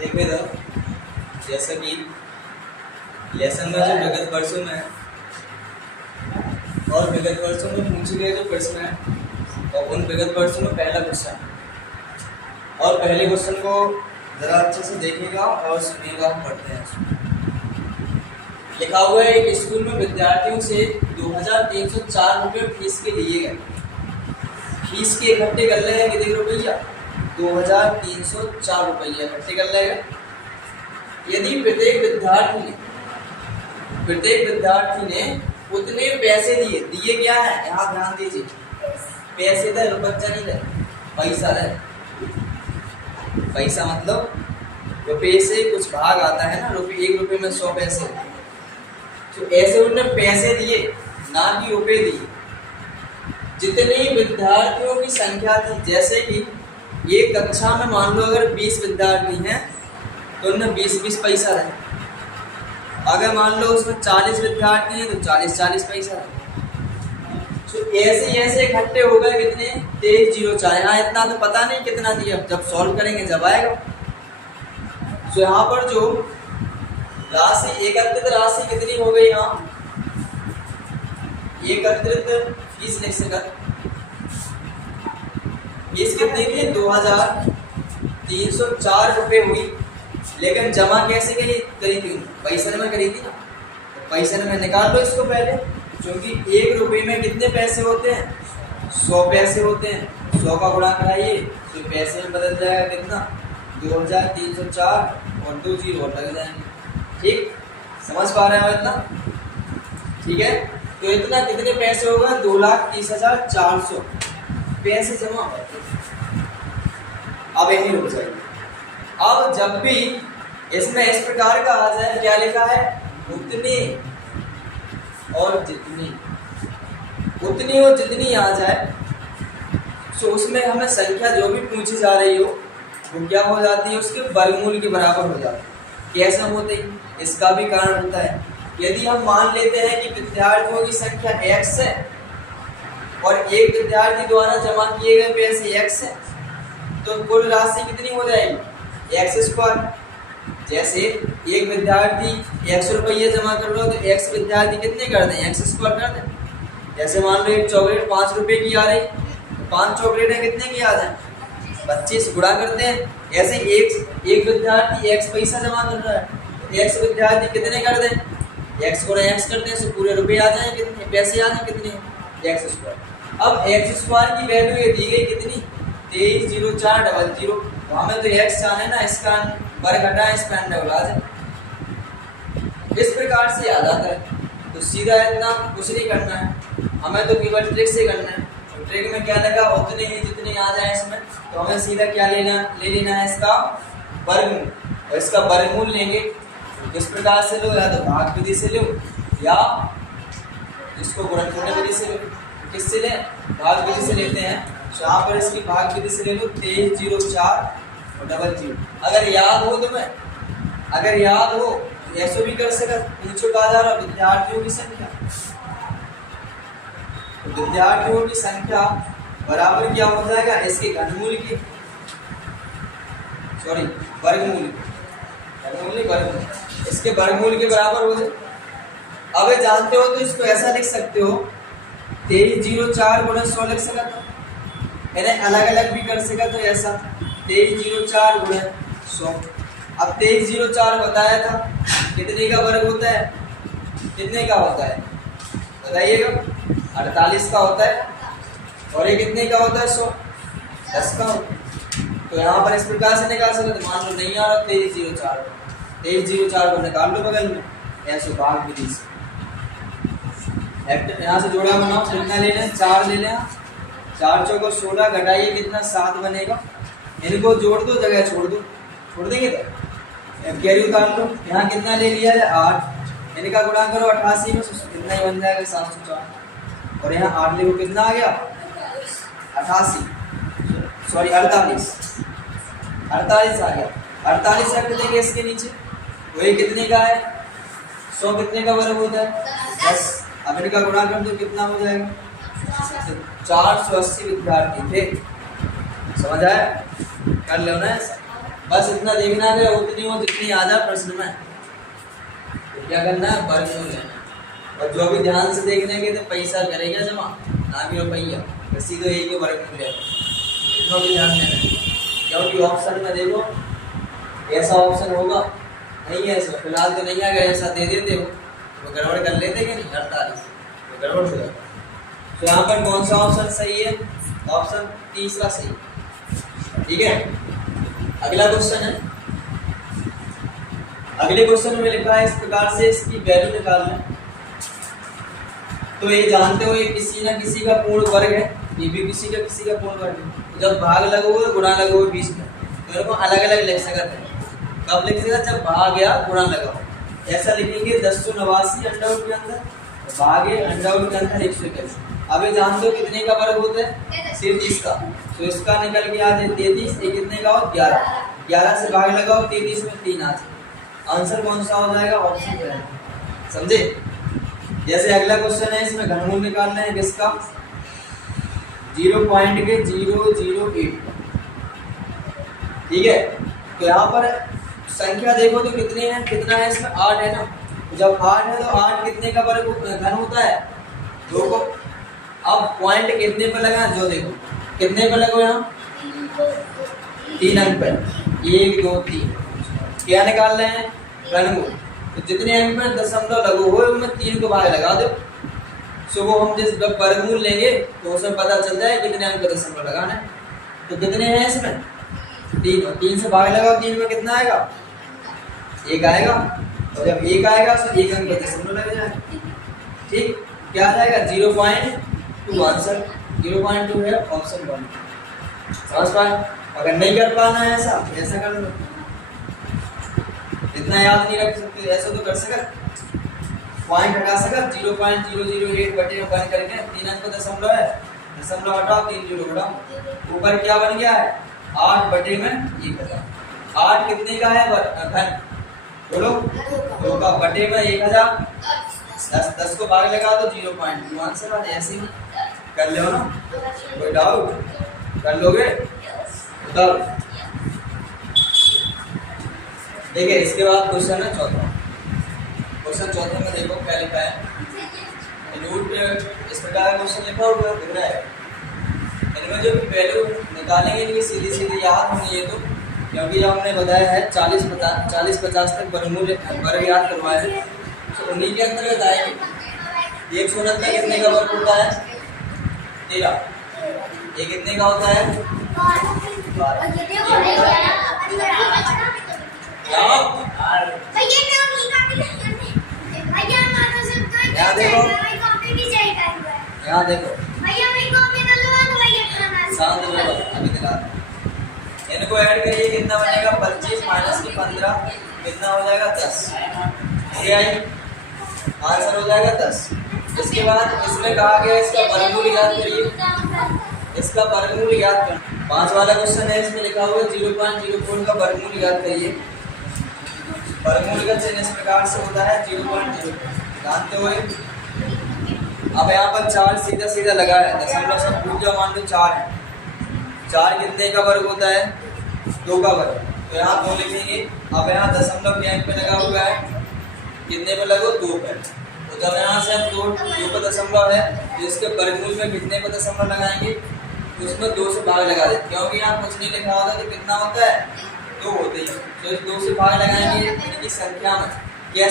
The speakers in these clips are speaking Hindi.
देखिए तो जैसा कि लेसन में जो विगत वर्षों में और विगत वर्षों में पूछे गए जो प्रश्न है और उन विगत वर्षों में पहला क्वेश्चन और पहले क्वेश्चन को जरा अच्छे से देखिएगा और सुनिएगा। हम पढ़ते हैं। लिखा हुआ है एक स्कूल में विद्यार्थियों से 2304 रुपये फीस के लिए गए। फीस के इकट्ठे कर ले कितने रुपया? 2304 रुपये इकट्ठे कर लेगा। यदि प्रत्येक विद्यार्थी ने उतने पैसे दिए क्या है, यहाँ ध्यान दीजिए, पैसे दे, रुपया नहीं दे, पैसा दे। पैसा मतलब रुपये से कुछ भाग आता है ना, ₹1 रुपये में 100 पैसे, तो ऐसे उन्होंने पैसे दिए ना कि रुपए दिए। जितने विद्यार्थियों की संख्या थी, जैसे कि एक कक्षा में मान लो अगर 20 विद्यार्थी हैं तो उन्होंने 20 पैसा रहे। अगर मान लो उसमें 40 विद्यार्थी हैं तो 40 पैसा रहे। तो ऐसे इकट्ठे हो गए कितने? 2304। यहाँ इतना तो पता नहीं कितना दिया, जब सॉल्व करेंगे जब आएगा। तो यहाँ पर जो राशि एकत्रित राशि कितनी हो गई? यहाँ एकत्रित फीस लिख सकते, फीस कितनी थी? 2304 रुपये हुई। लेकिन जमा कैसे करी थी? पैसे में करी थी ना, तो पैसे में निकाल लो इसको पहले, क्योंकि 1 रुपये में कितने पैसे होते हैं? 100 पैसे होते हैं। 100 का गुणा कराइए तो पैसे में बदल जाएगा कितना? 2304 और 2 जीरो लग जाएंगे। ठीक, समझ पा रहे हो इतना? ठीक है, तो इतना कितने पैसे होगा? 2,30,400 पैसे जमा होते हैं। अब यही रुक जाइए। अब जब भी इसमें इस प्रकार का आ जाए, क्या लिखा है? उतनी और जितनी, उतनी और जितनी आ जाए, तो उसमें हमें संख्या जो भी पूछी जा रही हो वो क्या हो जाती है? उसके वर्गमूल के बराबर हो जाती है। कैसे होते हैं? इसका भी कारण होता है। यदि हम मान लेते हैं कि विद्यार्थियों की संख्या x है और एक विद्यार्थी द्वारा जमा किए गए पैसे x है, तो कुल राशि कितनी हो जाएगी? x²। जैसे एक विद्यार्थी 100 रुपये जमा कर लो तो x विद्यार्थी कितने कर दें? x² कर दें। जैसे मान लो एक चॉकलेट 5 रुपये की आ रही, तो 5 चॉकलेटें कितने की आ जाए? 25 गुणा करते हैं। ऐसे एक विद्यार्थी x पैसा जमा कर रहा है, x विद्यार्थी कितने कर दें? x गुणा x करते हैं तो पूरे रुपए आ जाए, कितने पैसे आ जाए? कितने? x²। अब x² की वैल्यू ये दी गई कितनी? 230400। हमें तो x जाने ना, इसका वर्ग हटाएं, इसका डबल आ जाए। इस प्रकार से याद आता है। तो सीधा इतना कुछ नहीं करना है, हमें तो केवल ट्रिक से करना है। तो ट्रिक में क्या लगा? उतने ही जितने आ जाए इसमें, तो हमें सीधा क्या ले लेना है? इसका वर्गमूल। और इसका वर्गमूल लेंगे किस प्रकार से लो? या तो भाग विधि से लो या इसको गुणनखंड विधि से लो। किससे लें? भाग विधि से लेते हैं। तो यहाँ पर इसकी भाग विधि से ले लो 2304 और 00। अगर याद हो तुम्हें, अगर याद हो ऐसे भी कर सकते। पूछो कहा जा रहा विद्यार्थियों की संख्या, तो विद्यार्थियों की संख्या बराबर क्या हो जाएगा? इसके घनमूल की, सॉरी वर्गमूल, इसके वर्गमूल के बराबर हो जाए। अब जानते हो तो इसको ऐसा लिख सकते हो, 2304 गुणा 100 लिख सकते हो। इन्हें अलग अलग भी कर सका तो ऐसा 2304 गुणा 100। अब 2304 बताया था कितने का वर्ग होता है? कितने का होता है बताइएगा? 48 का होता है। और ये कितने का होता है? 100 10 का होता है। तो यहाँ पर इस प्रकार से निकाल सकते। मान लो नहीं आ रहा 2304 को निकाल लो बगल में, ऐसे भाग विधि से। यहाँ से जोड़ा बनाओ, कितना ले लें? 4 ले लें। 4 चौको 16, घटाइए कितना? 7 बनेगा। इनको जोड़ दो, जगह छोड़ दो, छोड़ देंगे तो कैरी उतार लो। यहाँ कितना ले लिया है? 8। इनका गुणा करो 88 में, कितना ही बन जाएगा? 704। और यहाँ 8 लिखो, कितना आ गया? 88, सॉरी 48 आ गया। 48 रख देंगे इसके नीचे। वही कितने का है? 100 कितने का वर्ग होता है? 10। अब इनका गुणा कर दो, कितना हो जाएगा? 480 विद्यार्थी थे। समझ आया? कर लो ना ऐसा। बस इतना देखना है उतनी हो जितनी आ जाए प्रश्न में, तो क्या करना है, वर्गमूल लेना। और जो भी ध्यान से देखने के तो पैसा करेगा जमा, ना भी रुपया, बस सीधे यही को वर्गमूल लेना, इतना भी ध्यान देना। क्योंकि ऑप्शन में देखो ऐसा ऑप्शन होगा नहीं है, इसमें फिलहाल तो नहीं आ गया, ऐसा दे देते हो तो गड़बड़ कर लेते कि नहीं, 48 तो गड़बड़ हो जाता। तो यहाँ पर कौन सा ऑप्शन सही है, ऑप्शन तीसरा सही, ठीक है। अगला क्वेश्चन है, अगले क्वेश्चन में लिखा है इस प्रकार से इसकी वैल्यू निकालना। तो ये जानते हो ये किसी ना किसी का पूर्ण वर्ग है, ये भी किसी का पूर्ण वर्ग है। तो जब भाग लगोगे गुणा लगोगे बीच में, तो इनको अलग अलग लिख सकते हैं। कब लिख सकते, जब भाग या गुणा लगाओ। ऐसा लिखेंगे 1089 अंडरवुड के अंदर, भाग है अंडरवुड के अंदर 121। अब ये जानते हो कितने का वर्ग होता है, 33 का। तो इसका निकल के आ जाए 33, ये कितने का हो 11, 11 से भाग लगाओ 33 में 3 आ जाए। आंसर कौन सा हो जाएगा, ऑप्शन है, समझे। जैसे अगला क्वेश्चन है, इसमें घनमूल निकालना है किसका, 0.008, ठीक है। तो यहाँ पर संख्या देखो तो कितनी है, कितना है इसमें 8 है ना। जब 8 है तो 8 कितने का वर्ग घन होता है, 2 को। अब पॉइंट कितने पर लगा, जो देखो कितने पर लगो, यहाँ 3 अंक पर, 1 2 3। क्या निकाल रहे हैं, घनमूल। तो जितने अंक में दशमलव लगो हो उनमें 3 को भाग लगा दो। सो वो हम जिस वर्गमूल लेंगे तो उसमें पता चल जाए कितने अंक का दशमलव लगाना है। तो कितने हैं इसमें, 3, 3 से भाग लगाओ, 3 में कितना आएगा, 1 आएगा। और जब 1 आएगा तो 1 अंक का दशमलव लग जाएगा, ठीक। क्या आ जाएगा 0.2, आंसर 0.2 है, ऑप्शन 1। समझ पाए। अगर नहीं कर पाना है ऐसा कर लो, इतना याद नहीं रख सकते ऐसा तो कर सकते, पॉइंट हटा सका 0.008 बटे में बन करके 3 अंक का दशमलव है, दशमलव हटाओ 3 जीरो बढ़ाओ, ऊपर क्या बन गया है 8 बटे में 1000। 8 कितने का है घन, बोलो 2 का, बटे में 1000, 10 को भाग लगा तो 0.2 आंसर आ जाए। ऐसे ही कर लो ना, कोई डाउट, कर लोगे बताओ। देखिए इसके बाद क्वेश्चन है चौथा। क्वेश्चन चौथे में देखो क्या लिखा है, रूट इस प्रकार का क्वेश्चन लिखा हुआ दिख रहा है। इनमें जो वैल्यू निकालेंगे इनकी सीधी सीधी याद होनी है, तो क्योंकि हमने बताया है 40-50 तक वर्ग याद करवाया है, तो उन्हीं के अंतर्गत आएंगे। 169 कितने का वर्ग होता है, 13। ये कितने का होता है, 12। यहाँ देखो शांत रहो, अभी दिला इनको ऐड करिए, कितना बनेगा 25 माइनस की 15, कितना हो जाएगा 10। ये आई आंसर हो जाएगा 10। इसके बाद इसमें कहा गया इसका वर्गमूल याद करिए, इसका वर्गमूल याद कर। 5 वाला क्वेश्चन है, इसमें लिखा हुआ 0.04 का वर्गमूल याद करिए। वर्गमूल का चिन्ह इस प्रकार से होता है 0.04, जानते हो। अब यहाँ पर 4 सीधा सीधा लगा है, दशमलव सब भूल जाओ, मान लो 4 है। 4 कितने का वर्ग होता है, 2 का वर्ग, तो यहाँ 2 लिखेंगे। अब यहाँ दशमलव के अंक पे लगा हुआ है, कितने पे लगो 2 पर। तो जब यहाँ से हम 2 का दशमलव है तो इसके वर्गमूल में कितने का दशमलव लगाएंगे, उसमें 2 से भाग लगा देते, क्योंकि यहाँ कुछ नहीं लिखा होता तो कितना होता है 2 होते हैं। तो इस 2 से भाग लगाएंगे इनकी संख्या में, क्या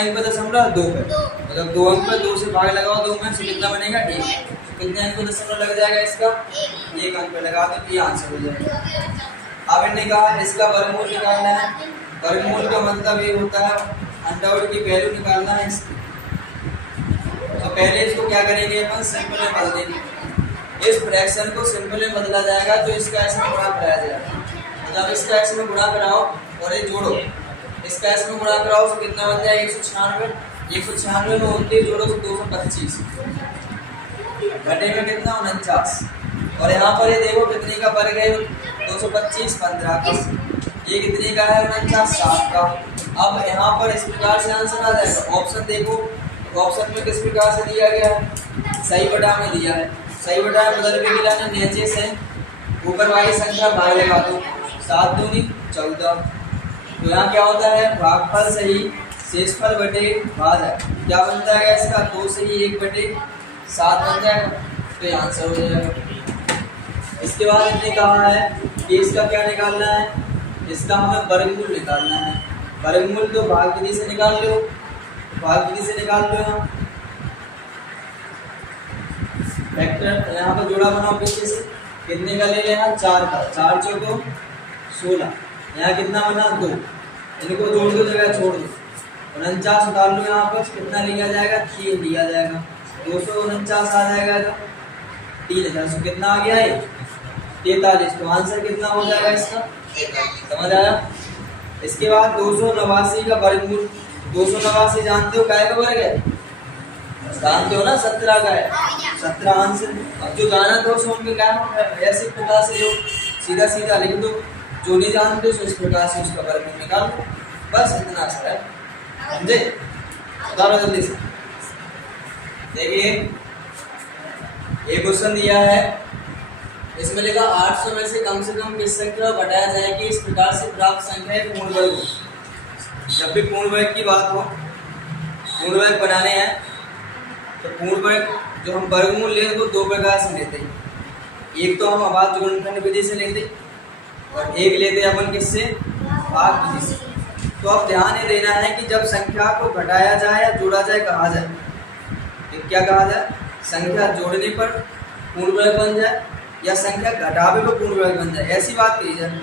अंक पे दशमलव 2 पे, मतलब 2 अंक पे 2 से भाग लगाओ, 2 में से कितना बनेगा 1। तो कितने अंक पे दशमलव लग जाएगा इसका, 1 अंक पे लगा दो, ये आंसर हो जाएगा। अब इन्होंने कहा इसका वर्गमूल निकालना है। वर्गमूल का मतलब ये होता है अंडरवुड की वैल्यू निकालना है इसकी। तो पहले इसको क्या करेंगे अपन, सिंपल में बदल देंगे। इस फ्रैक्शन को सिंपल में बदला जाएगा तो इसका इसमें गुणा कराया जाएगा। तो जब इसका इसमें गुणा कराओ और ये जोड़ो, इसका इसमें गुणा कराओ तो कितना बन जाएगा 196। 196 में होते ही जोड़ो तो 225, घटे में कितना 49। और यहाँ पर ये देखो कितने का वर्ग है 225, 15 का, ये कितने का है 49, 7 का। अब यहाँ पर इस प्रकार से आंसर आ जाएगा। ऑप्शन देखो, ऑप्शन में किस प्रकार से दिया गया है, सही बटा में दिया है। सही बटा में बदल के गिराना, नीचे से ऊपर वाली संख्या भाग लगा दो, 7 दूनी 14। तो यहाँ क्या होता है, भागफल सही शेषफल बटे भाजक, क्या बन जाएगा इसका, 2 सही 1 बटे 7 बन जाएगा। तो ये आंसर हो जाएगा। इसके बाद हमने कहा है कि इसका क्या निकालना है, इसका हमें वर्गमूल निकालना है। वर्गमूल तो भाग विधि से निकाल लो, भाग विधि से निकाल लो। यहाँ फैक्टर यहाँ पर जोड़ा बनाओ पीछे से, कितने का ले लेना, 4 का, 4 चौको 16। यहाँ कितना बना, 2, इनको जोड़ दो, जगह छोड़ दो, 49 उतार लो। यहाँ पर कितना लिया जाएगा, 3 लिया जाएगा, 249 आ जाएगा। तो 3000 कितना आ गया है, 43। तो आंसर कितना हो जाएगा इसका, समझ आया। इसके बाद 289 का वर्गमूल, 289 जानते हो काय का वर्ग है, जानते हो ना, 17 का है, 17 आंसर। अब जो जाना 200 उनके क्या ऐसे प्रकार से जो सीधा सीधा लिख दो, जो नहीं जानते हो इस प्रकार से उसका वर्गमूल निकाल दो, बस इतना सा है, समझे। उतारो जल्दी से। देखिए ये क्वेश्चन दिया है, इसमें लिखा 800 में से कम किस संख्या को घटाया जाए कि इस प्रकार से प्राप्त संख्या एक पूर्ण वर्ग हो। जब भी पूर्ण वर्ग की बात हो, पूर्ण वर्ग बनाने हैं तो पूर्ण वर्ग जो हम वर्गमूल लेते हैं वो 2 प्रकार से लेते हैं। एक तो हम अभाज्य गुणनखंड विधि से लेते और एक लेते हैं अपन किससे, भाग विधि से। तो अब ध्यान ये देना है कि जब संख्या को घटाया जाए या जोड़ा जाए, कहा जाए क्या कहा जाए, संख्या जोड़ने पर पूर्ण वर्ग बन जाए या संख्या घटावे पर पूर्ण वर्ग बन जाए, ऐसी बात कही जाए।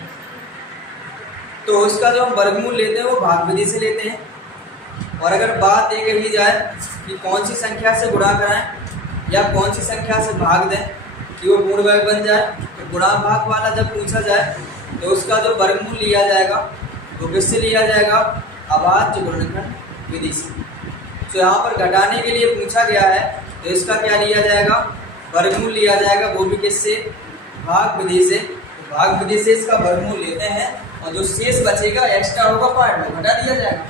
तो उसका जो हम वर्गमूल लेते हैं वो भाग विधि से लेते हैं। और अगर बात ये कही जाए कि कौन सी संख्या से गुणा कराएं या कौन सी संख्या से भाग दें कि वो पूर्ण वर्ग बन जाए, तो गुणा भाग वाला जब पूछा जाए तो उसका जो वर्गमूल लिया जाएगा वो किससे लिया जाएगा, अभाज्य गुणनखंड विधि से। तो यहाँ पर घटाने के लिए पूछा गया है तो इसका क्या लिया जाएगा, वर्गमूल लिया जाएगा, वो भी किससे, भाग विधि से। तो भाग विधि से इसका वर्गमूल लेते हैं और जो शेष बचेगा एक्स्ट्रा होगा पार्ट में घटा दिया जाएगा।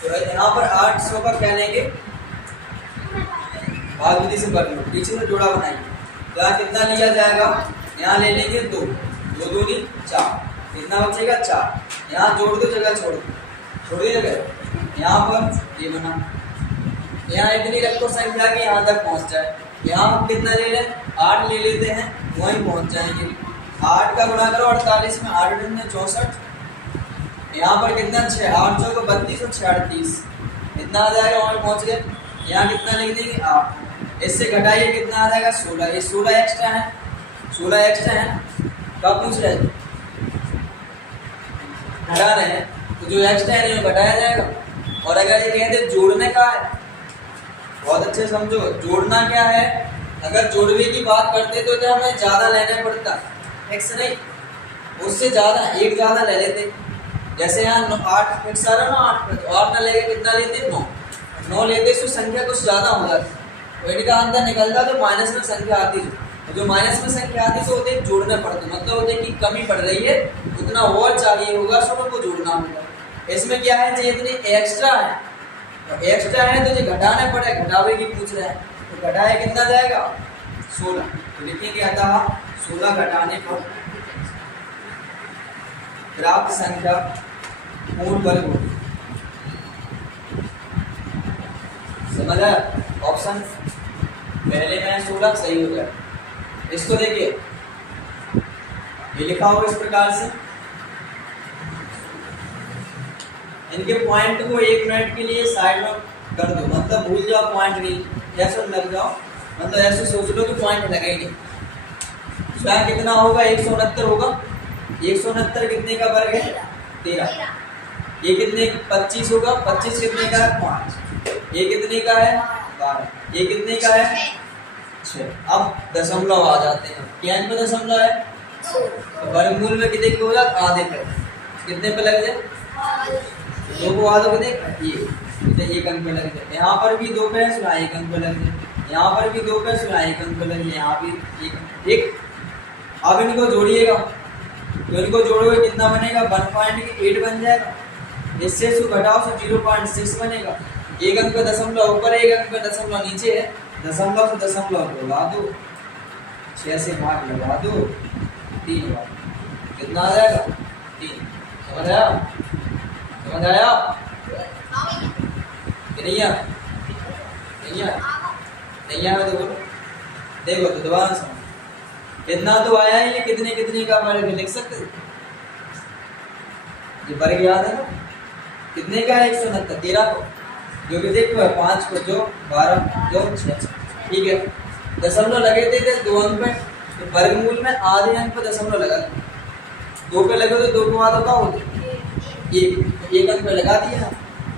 तो यहाँ पर 800 का क्या लेंगे, भाग विधि से वर्गमूल, पीछे से जोड़ा बनाएंगे। तो यहाँ कितना लिया जाएगा, यहाँ ले लेंगे 2, 2 दूनी 4, कितना बचेगा 4। यहाँ जोड़ दो, जगह छोड़ दो, छोड़ दी जगह। यहाँ पर ये बना, यहाँ इतनी रखो संख्या की यहाँ तक पहुँच जाए। यहाँ हम कितना ले लें, 8 ले लेते हैं, वहीं पहुँच जाएंगे। 8 का गुणा करो 48 में, 8 में 64। यहाँ पर कितना 6, 8 चौको 32 और 36, इतना आ जाएगा, वहीं पहुँच गए। यहाँ कितना लिख देंगे 8, इससे घटाइए कितना आ जाएगा 16। ये 16 एक्स्ट्रा है, 16 एक्स्ट्रा है। कब पूछ रहे हैं, घटा रहे हैं, तो जो एक्स्ट्रा है नहीं घटाया जाएगा। और अगर ये कहते जोड़ने का है, बहुत अच्छे समझो, जोड़ना क्या है, अगर जोड़ने की बात करते तो हमें ज़्यादा लेना पड़ता, एक्स नहीं, उससे ज़्यादा, एक ज़्यादा ले लेते। जैसे यहाँ 8 फिक्स आ रहा ना, 8 पे, तो 8 ना लेके कितना लेते, 9 लेते, तो संख्या कुछ ज़्यादा हो जाती। तो इनका अंदर निकलता तो माइनस में संख्या आती, जो माइनस में संख्या आती तो होते जोड़ना पड़ता, मतलब होते कि कमी पड़ रही है, उतना और चाहिए होगा, सो उनको जोड़ना होगा। इसमें क्या है, जो इतने एक्स्ट्रा है, तो एक्स्ट्रा है तो जो घटाना पड़े, घटावे की पूछ रहे हैं, तो घटाया कितना जाएगा 16। तो लिखेंगे अतः 16 घटाने पर प्राप्त संख्या पूर्ण वर्ग होगी। समझ आया, ऑप्शन पहले में 16 सही हो गया। इसको देखिए, ये लिखा होगा इस प्रकार से, इनके पॉइंट को 1 मिनट के लिए साइड में कर दो, मतलब भूल जाओ पॉइंट नहीं, ऐसे लग जाओ, मतलब ऐसे सोच लो कि पॉइंट लगे ही नहीं। स्वयं कितना होगा, 169 होगा। 169 कितने का वर्ग है, 13। ये कितने, 25 होगा, 25 कितने का है, 5। ये कितने का है, 12। ये कितने का है, 6। अब दशमलव आ जाते हैं, क्या पे दशमलव है, तो वर्गमूल में कितने हो जाए, आधे पे, कितने पे लग जाए, 2 को आधे कितने, ये 1 अंक पे लग जाए। यहाँ पर भी 2 पे है, 1 अंक पे लग जाए। यहाँ पर भी 2 पे, 1 अंक पे लग जाए। यहाँ भी 1, ठीक। अब इनको जोड़िएगा, तो इनको जोड़ोगे कितना बनेगा, 1.8 बन जाएगा। इससे इसको घटाओ तो 0.6 बनेगा। 1 अंक पे दशमलव ऊपर है, 1 अंक पे दशमलव नीचे है, दशमलव से दशमलव लगा दो, 6 से भाग लगा दो, 3 बार कितना आ जाएगा समझ आया? समझ आया कि नहीं आया? नहीं आया? नहीं आया तो बोलो। देखो तो दोबारा समझ, इतना तो आया ही, कितने कितने का वर्ग लिख सकते हो? ये वर्ग याद है ना? कितने का है? 169, 13 को जो भी देखो 5 को जो 12 जो 6, ठीक है। दशमलव लगे थे 2 अंक पे, तो वर्गमूल में आधे अंक पे दशमलव लगा, 2 पे लगे तो 2 को आधा का हो गया 1, एक अंक पे लगा दिया।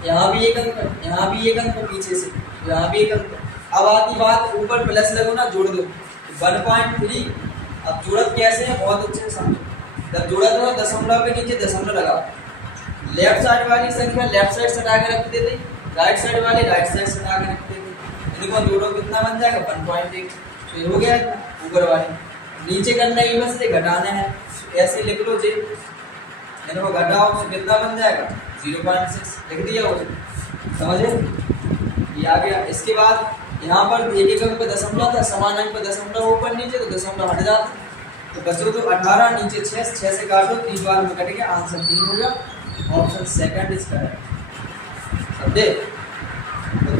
यहाँ भी एक अंक, यहाँ भी एक अंक पीछे से, यहाँ भी एक अंक। अब आती बात, ऊपर प्लस लगो ना, जोड़ दो 1.3। अब जुड़त कैसे है बहुत अच्छे से समझो। जब जुड़त हो दशमलव के नीचे दशमलव लगाओ, लेफ्ट साइड वाली संख्या लेफ्ट साइड से हटा के रख देते, राइट साइड वाली राइट साइड से हटा के रख देते। इनको जोड़ो कितना बन जाएगा? 1.8। तो हो गया ऊपर वाली। नीचे करना ही बस ये घटाना है, ऐसे लिख लो जी, इनको घटाओ तो कितना बन जाएगा? 0.6 लिख दिया हो, समझे? ये आ गया। इसके बाद यहाँ पर एक एक अंक पे दशमलव था, समान अंक पे दशमलव ऊपर नीचे, तो दशमलव हट जाता, तो बचो तो 18, नीचे 6, 6 से काट दो, 3 बार में कट गया, आंसर 3 हो गया। ऑप्शन सेकंड इसका है। समझे? तो